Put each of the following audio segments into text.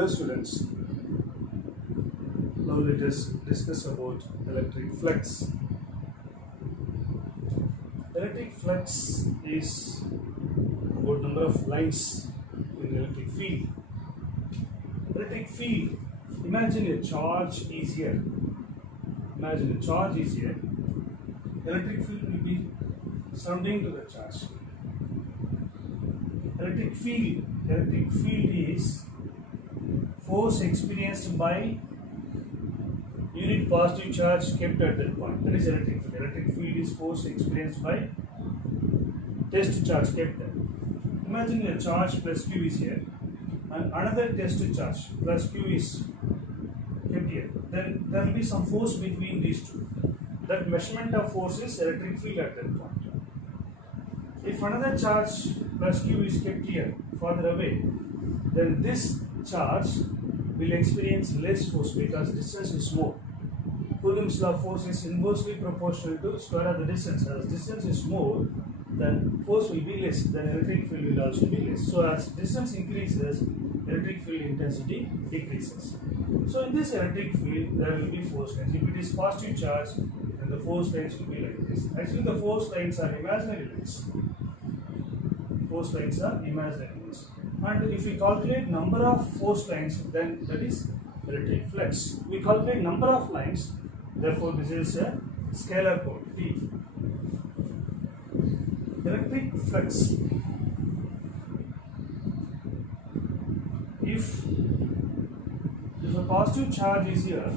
Hello students, now let us discuss about electric flux. Electric flux is about number of lines in electric field. Electric field, imagine a charge is here. Imagine a charge is here. Electric field will be surrounding to the charge. Electric field is force experienced by unit positive charge kept at that point. That is electric field. Electric field is force experienced by test charge kept there. Imagine a charge plus Q is here and another test charge plus Q is kept here. Then there will be some force between these two. That measurement of force is electric field at that point. If another charge plus Q is kept here further away, then this charge will experience less force because distance is more. Coulomb's law of force is inversely proportional to square of the distance. As distance is more, then force will be less, then electric field will also be less. So as distance increases, electric field intensity decreases. So in this electric field, there will be force lines. If it is positive charge, then the force lines will be like this. Actually, the force lines are imaginary lines. Force lines are imaginary lines. And if we calculate number of force lines, then that is electric flux. We calculate number of lines, therefore this is a scalar quantity. Electric flux. If a positive charge is here,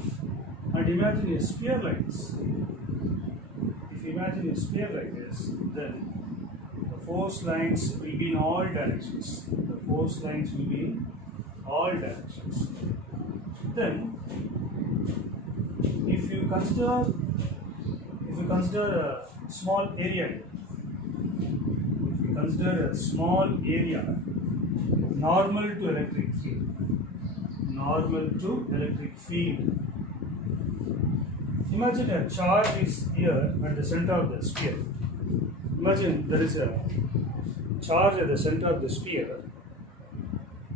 and imagine a sphere like this. If you imagine a sphere like this, then the force lines will be in all directions. The force lines will be in all directions. Then, if you consider a small area, normal to electric field. Imagine a charge is here at the center of the sphere. Imagine there is a charge at the center of the sphere.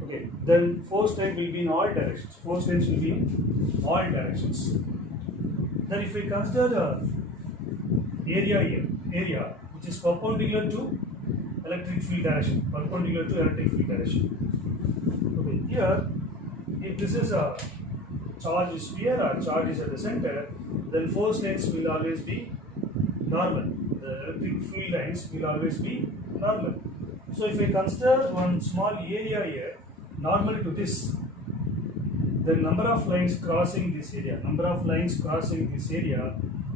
Okay, then force line will be in all directions. Force lines will be in all directions. Then if we consider the area here, which is perpendicular to electric field direction, Okay, here, if this is a charge is here or charge is at the center, then force lines will always be normal. The electric field lines will always be normal. So if we consider one small area here, normal to this, the number of lines crossing this area,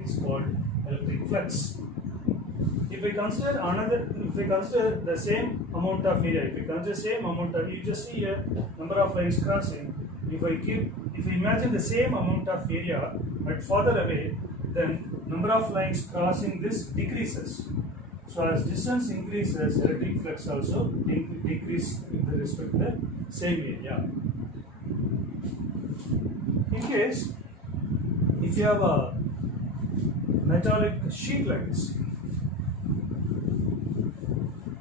is called electric flux. If we consider the same amount of area, you just see here number of lines crossing. If we imagine the same amount of area but further away, then number of lines crossing this decreases. So as distance increases, electric flux also decreases with respect to the same area. In case, if you have a metallic sheet like this,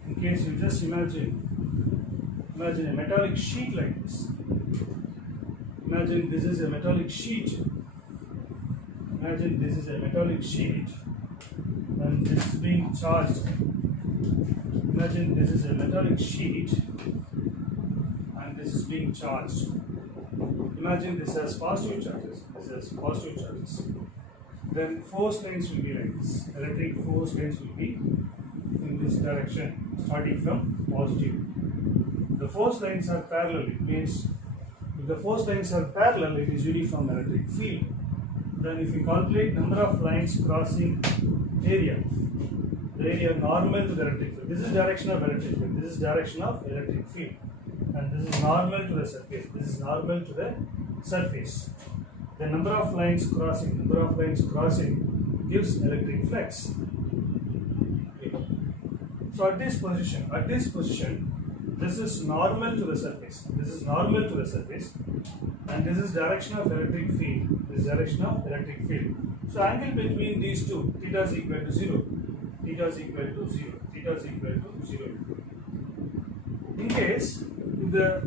in case you just imagine a metallic sheet like this. Imagine this is a metallic sheet. And this is being charged. Imagine this is a metallic sheet and this is being charged. Imagine this has positive charges. Then force lines will be like this. Electric force lines will be in this direction, starting from positive. The force lines are parallel. It means if the force lines are parallel, it is uniform electric field. Then if you calculate number of lines crossing the area normal to the electric field. This is direction of electric field. And this is normal to the surface. The number of lines crossing gives electric flux. Okay. So at this position, this is normal to the surface. And this is direction of electric field. So angle between these two, theta is equal to 0. In case if the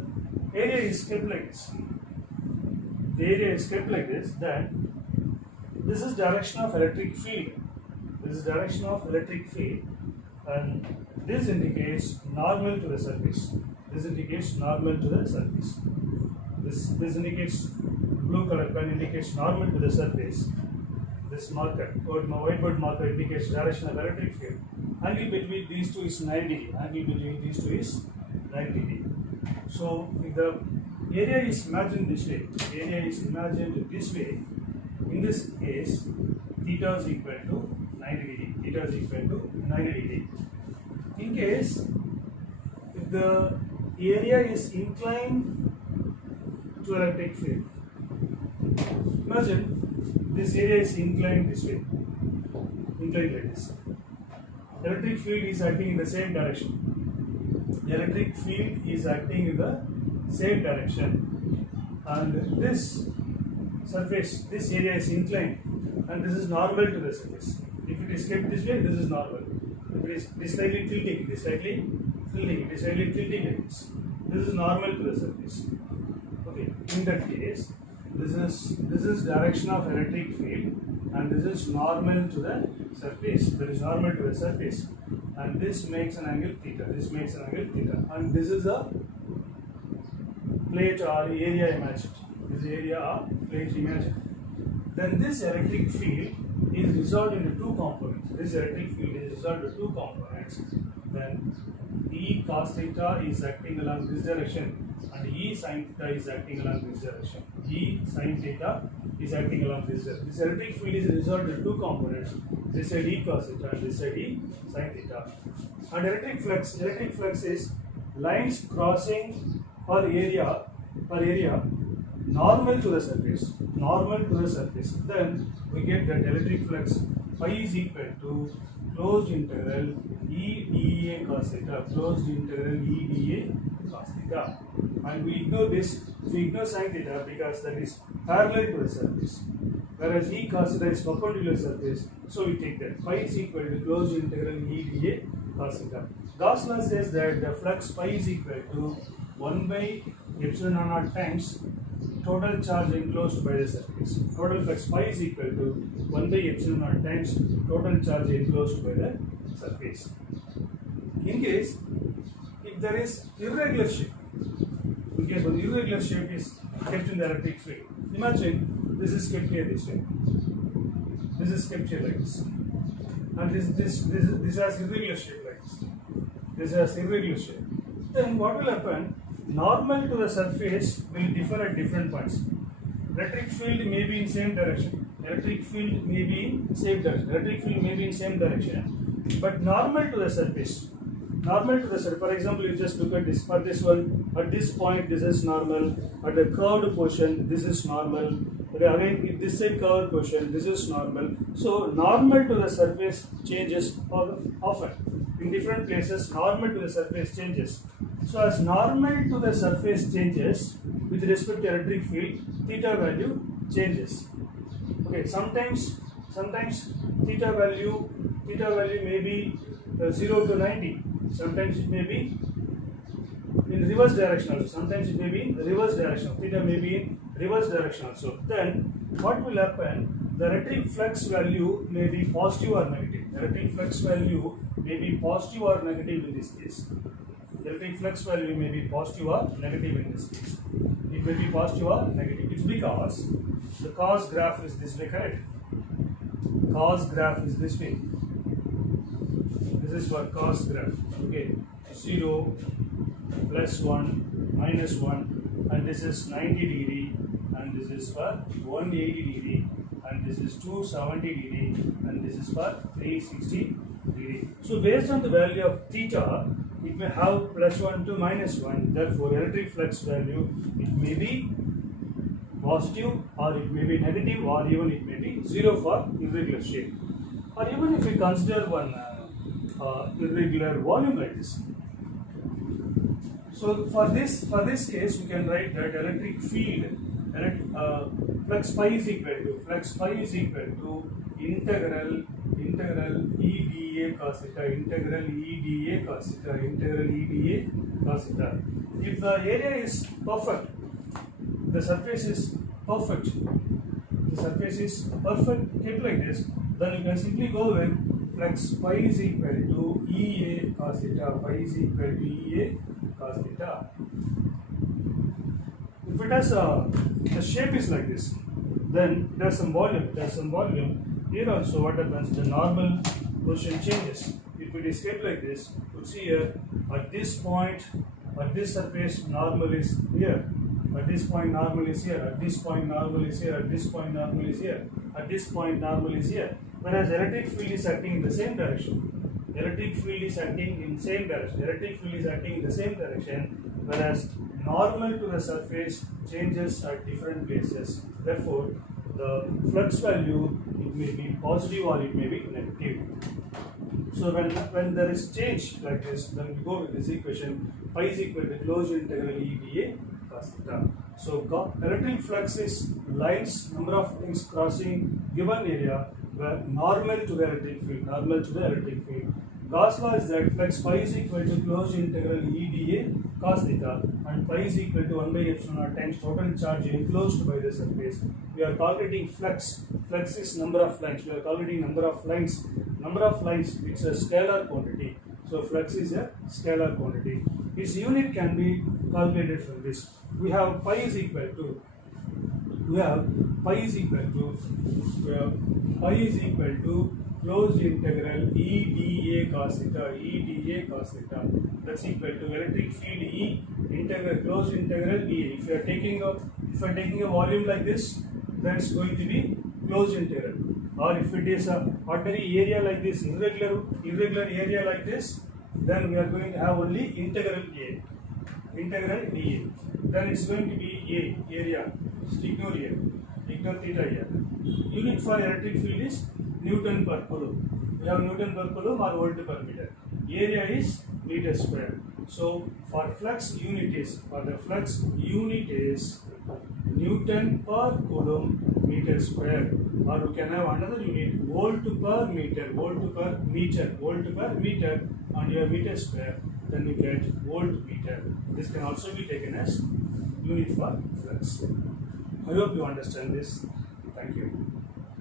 area is kept like this. The area is kept like this, then this is direction of electric field. This is direction of electric field, and this indicates normal to the surface. This indicates normal to the surface. This indicates, blue color pen indicates normal to the surface. This marker, whiteboard marker, indicates direction of electric field. Angle between these two is 90 degree. Angle between these two is 90 degree. So if the area is imagined this way, in this case, theta is equal to 90 degree. Theta is equal to 90 degree. In case if the area is inclined to electric field, imagine this area is inclined this way, inclined like this. Electric field is acting in the same direction. The electric field is acting in the same direction, and this surface, this area is inclined, and this is normal to the surface. If it is kept this way, this is normal. If it is slightly tilting, it is slightly tilting like this. This is normal to the surface. Okay, in that case, this is direction of electric field, and this is normal to the surface. That is normal to the surface, and this makes an angle theta. This makes an angle theta, and this is a plate or area imagined. This area or plate imagined. Then this electric field is resolved into two components. This electric field is resolved into two components. Then E cos theta is acting along this direction, and E sin theta is acting along this direction. E sin theta is acting along this direction. This electric field is resolved into two components. This side E cos theta and this side E sin theta. And electric flux is lines crossing per area normal to the surface. Then we get that electric flux phi is equal to closed integral E dA cos theta, and we ignore this, we ignore sin theta because that is parallel to the surface, whereas E cos theta is perpendicular to the surface, so we take that phi is equal to closed integral E dA cos theta. Gauss law says that the flux phi is equal to 1 by epsilon naught times total charge enclosed by the surface. Total flux phi is equal to 1 by epsilon naught times total charge enclosed by the surface. In case if there is irregular shape, in case one irregular shape is kept in the electric field, imagine this is kept here this way, this is kept here like this, and this has irregular shape like this. This has irregular shape. Then what will happen? Normal to the surface will differ at different points. Electric field may be in same direction. But normal to the surface. For example, you just look at this. For this one, at this point, this is normal. At the curved portion, this is normal. Again, if this side curved portion, this is normal. So normal to the surface changes often. In different places, normal to the surface changes. So as normal to the surface changes with respect to electric field, theta value changes. Okay, sometimes theta value may be 0 to 90. Sometimes it may be in reverse direction also. Sometimes it may be in reverse direction. Theta may be in reverse direction also. Then what will happen? The electric flux value may be positive or negative. Electric flux value may be positive or negative in this case. The electric flux value may be positive or negative in this case. It may be positive or negative. It's because the cos graph is this way, correct? Cos graph is this way. This is for cos graph. Okay, 0, plus 1, minus 1, and this is 90 degree, and this is for 180 degree, and this is 270 degree, and this is for 360 degree. So based on the value of theta, it may have plus 1 to minus 1. Therefore, electric flux value, it may be positive, or it may be negative, or even it may be 0 for irregular shape. Or even if we consider one irregular volume like this. So for this case, we can write that electric field, flux phi is equal to integral EdA cos theta, integral EdA cos theta, integral EdA cos theta. If the area is perfect, the surface is perfect, kept like this, then you can simply go with flux phi is equal to EA cos theta, phi is equal to EA cos theta. If it has the shape is like this, then there's some volume. Here also what happens, the normal position changes. If it is kept like this, you see here at this point, at this surface normal is here, at this point normal is here, at this point normal is here, at this point normal is here, at this point normal is here. Whereas electric field is acting in the same direction. Whereas normal to the surface changes at different places. Therefore, the flux value, it may be positive or it may be negative. So when there is change like this, then we go with this equation, phi is equal to closed integral EdA cos theta. So electric flux is lines, number of things crossing given area where normal to the electric field. Gauss law is that flux phi is equal to closed integral EdA cos theta and pi is equal to 1 by epsilon naught times total charge enclosed by the surface. We are calculating flux. Flux is number of lines. We are calculating number of lines. Number of lines, it's a scalar quantity. So flux is a scalar quantity. Its unit can be calculated from this. We have pi is equal to closed integral EdA cos theta. That's equal to electric field E integral closed integral dA. If you are taking a volume like this, that's going to be closed integral. Or if it is a ordinary area like this, irregular area like this, then we are going to have only integral dA. Then it's going to be A area. Just ignore theta here. Unit for electric field is Newton per coulomb. We have Newton per coulomb or volt per meter. Area is meter square. So for the flux unit is Newton per coulomb meter square. Or we can have another unit, volt per meter on your meter square. Then we get volt meter. This can also be taken as unit for flux. I hope you understand this. Thank you.